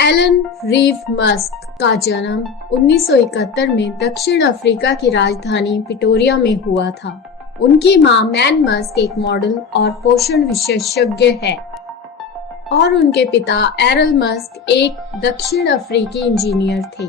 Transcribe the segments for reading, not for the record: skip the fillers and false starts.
Elon रीव Musk का जन्म 1971 में दक्षिण अफ्रीका की राजधानी प्रिटोरिया में हुआ था। उनकी मां मैन मस्क एक मॉडल और पोषण विशेषज्ञ है और उनके पिता एरल मस्क एक दक्षिण अफ्रीकी इंजीनियर थे।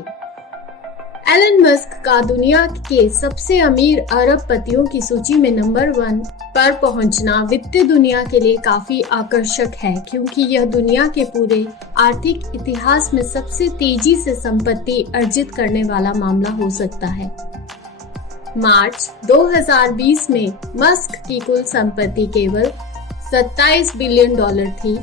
एलन मस्क का दुनिया के सबसे अमीर अरबपतियों की सूची में नंबर 1 पर पहुंचना वित्तीय दुनिया के लिए काफी आकर्षक है, क्योंकि यह दुनिया के पूरे आर्थिक इतिहास में सबसे तेजी से संपत्ति अर्जित करने वाला मामला हो सकता है। मार्च 2020 में मस्क की कुल संपत्ति केवल $27 बिलियन थी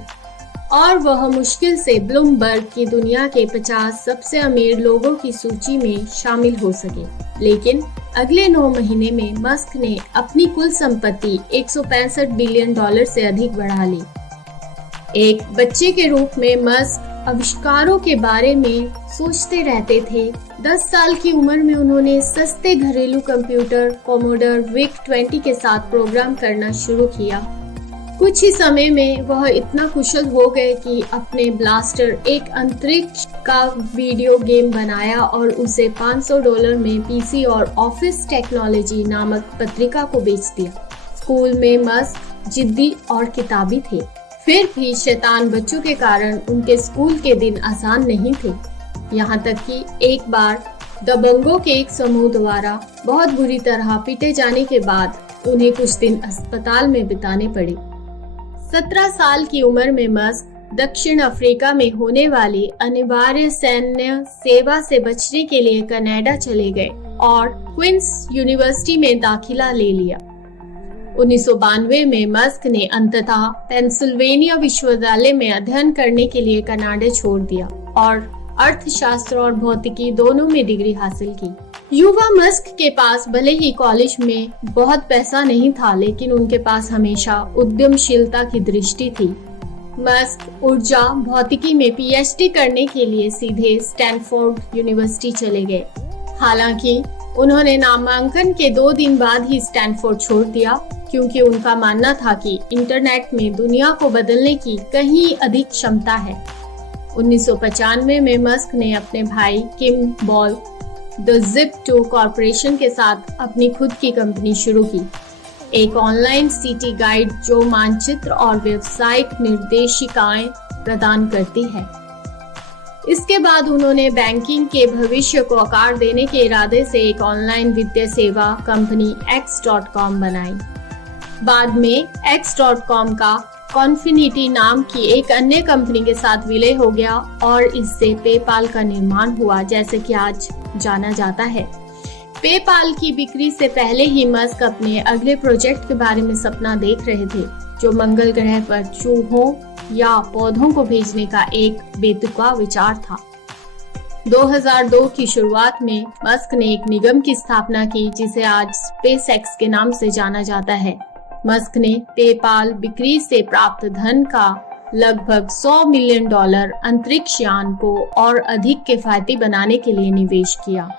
और वह मुश्किल से ब्लूमबर्ग की दुनिया के 50 सबसे अमीर लोगों की सूची में शामिल हो सके। लेकिन अगले 9 महीने में मस्क ने अपनी कुल संपत्ति $165 बिलियन से अधिक बढ़ा ली। एक बच्चे के रूप में मस्क आविष्कारों के बारे में सोचते रहते थे। 10 साल की उम्र में उन्होंने सस्ते घरेलू कंप्यूटर कॉमोडोर VIC-20 के साथ प्रोग्राम करना शुरू किया। कुछ ही समय में वह इतना कुशल हो गए कि अपने ब्लास्टर एक अंतरिक्ष का वीडियो गेम बनाया और उसे $500 में पीसी और ऑफिस टेक्नोलॉजी नामक पत्रिका को बेच दिया। स्कूल में मस्क जिद्दी और किताबी थे, फिर भी शैतान बच्चों के कारण उनके स्कूल के दिन आसान नहीं थे। यहाँ तक कि एक बार दबंगों के एक समूह द्वारा बहुत बुरी तरह पीटे जाने के बाद उन्हें कुछ दिन अस्पताल में बिताने पड़े। 17 साल की उम्र में मस्क दक्षिण अफ्रीका में होने वाली अनिवार्य सैन्य सेवा से बचने के लिए कनाडा चले गए और क्वींस यूनिवर्सिटी में दाखिला ले लिया। 1992 में मस्क ने अंततः पेंसिल्वेनिया विश्वविद्यालय में अध्ययन करने के लिए कनाडा छोड़ दिया और अर्थशास्त्र और भौतिकी दोनों में डिग्री हासिल की। युवा मस्क के पास भले ही कॉलेज में बहुत पैसा नहीं था, लेकिन उनके पास हमेशा उद्यमशीलता की दृष्टि थी। मस्क ऊर्जा भौतिकी में PhD करने के लिए सीधे स्टैनफोर्ड यूनिवर्सिटी चले गए। हालांकि उन्होंने नामांकन के 2 दिन बाद ही स्टैनफोर्ड छोड़ दिया, क्योंकि उनका मानना था कि इंटरनेट में दुनिया को बदलने की कहीं अधिक क्षमता है। 1995 में मस्क ने अपने भाई किम बॉल द Zip2 कॉर्पोरेशन के साथ अपनी खुद की कंपनी शुरू की, एक ऑनलाइन सिटी गाइड जो मानचित्र और व्यावसायिक निर्देशिकाएं प्रदान करती है। इसके बाद उन्होंने बैंकिंग के भविष्य को आकार देने के इरादे से एक ऑनलाइन वित्तीय सेवा कंपनी X.com बनाई। बाद में X.com का कॉन्फिनिटी नाम की एक अन्य कंपनी के साथ विलय हो गया और इससे पेपाल का निर्माण हुआ, जैसे कि आज जाना जाता है। पेपाल की बिक्री से पहले ही मस्क अपने अगले प्रोजेक्ट के बारे में सपना देख रहे थे, जो मंगल ग्रह पर चूहों या पौधों को भेजने का एक बेतुका विचार था। 2002 की शुरुआत में मस्क ने एक निगम की स्थापना की, जिसे आज SpaceX के नाम से जाना जाता है। मस्क ने पेपाल बिक्री से प्राप्त धन का लगभग $100 मिलियन अंतरिक्ष यान को और अधिक किफायती बनाने के लिए निवेश किया।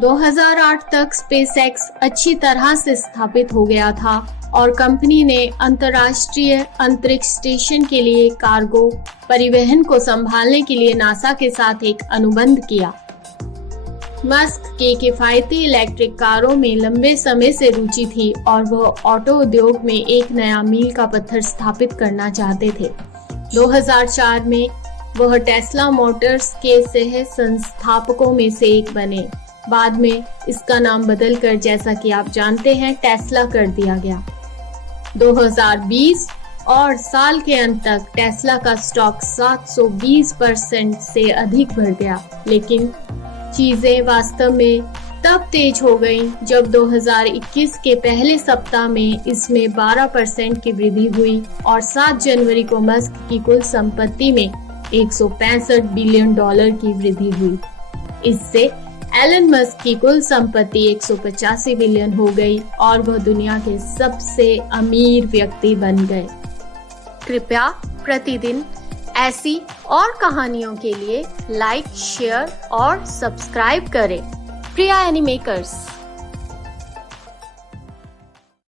2008 तक SpaceX अच्छी तरह से स्थापित हो गया था और कंपनी ने अंतर्राष्ट्रीय अंतरिक्ष स्टेशन के लिए कार्गो परिवहन को संभालने के लिए नासा के साथ एक अनुबंध किया। मस्क के किफायती इलेक्ट्रिक कारों में लंबे समय से रुचि थी और वह ऑटो उद्योग में एक नया मील का पत्थर स्थापित करना चाहते थे। 2004 में वह टेस्ला मोटर्स के सह संस्थापकों में से एक बने। बाद में इसका नाम बदलकर, जैसा कि आप जानते हैं, टेस्ला कर दिया गया। 2020 और साल के अंत तक टेस्ला का स्टॉक 720% से अधिक बढ़ गया, लेकिन चीजें वास्तव में तब तेज हो गईं जब 2021 के पहले सप्ताह में इसमें 12% की वृद्धि हुई और 7 जनवरी को मस्क की कुल संपत्ति में $165 बिलियन की वृद्धि हुई। इससे एलन मस्क की कुल संपत्ति 185 बिलियन हो गई और वह दुनिया के सबसे अमीर व्यक्ति बन गए। कृपया प्रतिदिन ऐसी और कहानियों के लिए लाइक, शेयर और सब्सक्राइब करें। प्रिया एनिमेकर्स।